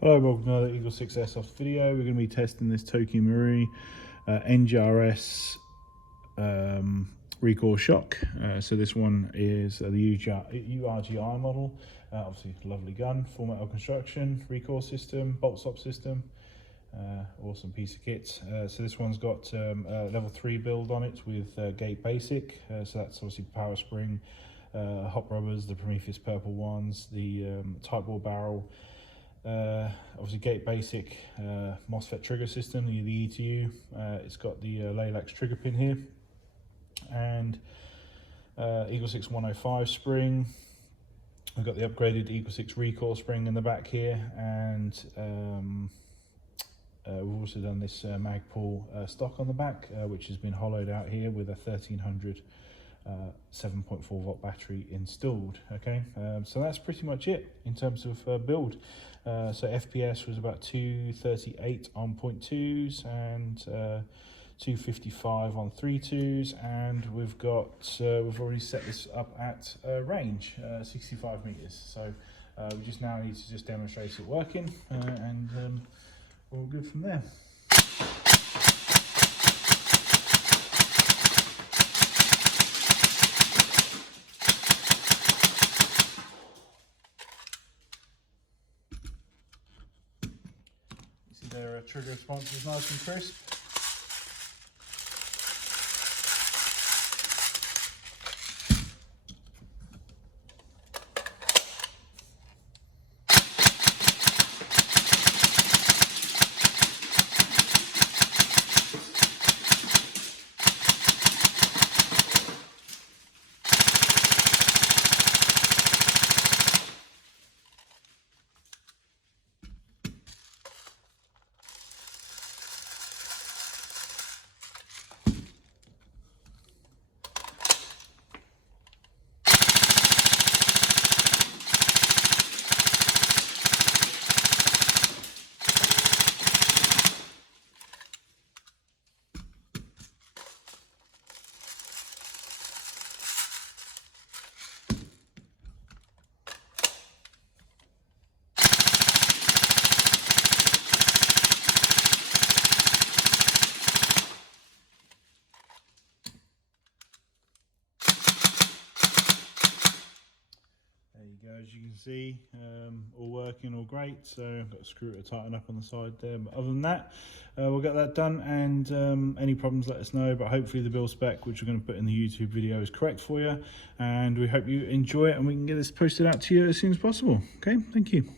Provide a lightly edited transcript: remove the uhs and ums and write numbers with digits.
Hello, welcome to another EagleSix Airsoft video. We're going to be testing this Toki Marui NGRS Recoil shock. So this one is the URGI model. Obviously, lovely gun, full metal construction, recoil system, bolt stop system. Awesome piece of kit. So this one's got level 3 build on it with gate basic. So that's obviously power spring, hot rubbers, the Prometheus purple ones, the Tightbore barrel. Obviously gate basic MOSFET trigger system, the ETU. It's got the Laylax Trigger Pin here, and EagleSix 105 spring. We've got the upgraded EagleSix recoil spring in the back here, and we've also done this Magpul stock on the back, which has been hollowed out here with a 1300 7.4 volt battery installed. Okay, so that's pretty much it in terms of build. So FPS was about 238 on 0.2s and 255 on 3.2s, and we've already set this up at range 65 meters. So we just now need to just demonstrate it working, and we're all good from there. Their trigger response is nice and crisp. As you can see, all working, all great. So I've got a screw to tighten up on the side there, but other than that, we'll get that done, and any problems let us know. But hopefully the build spec, which we're going to put in the YouTube video, is correct for you, and we hope you enjoy it and we can get this posted out to you as soon as possible. Okay, thank you.